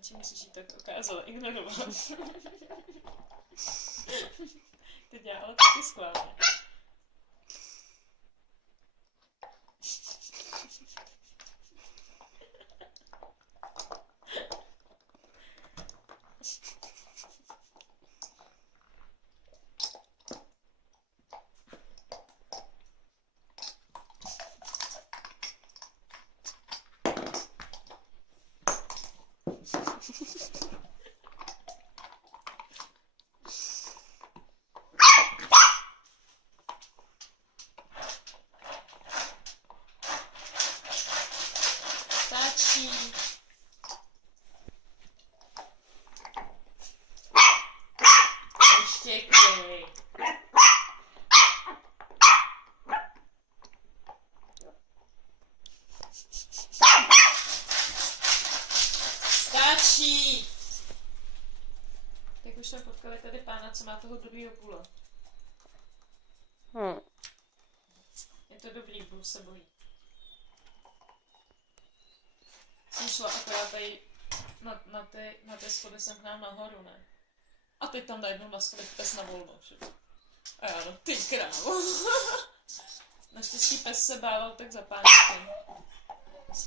Radši musíš jí tak ukázat, ignorovat. To dělá ale taky skválně. Stačí. Ještě klid. Stačí. Tak už jsme potkali tady pána, co má toho druhýho půla. Je to dobrý, budu se bojí. Jsem šla akorát tady na té schody jsem k nám nahoru, ne? A teď tam najednou na schodech pes na volno, že? A já no, ty krávo. Naštěstí pes se bával tak za pánskem.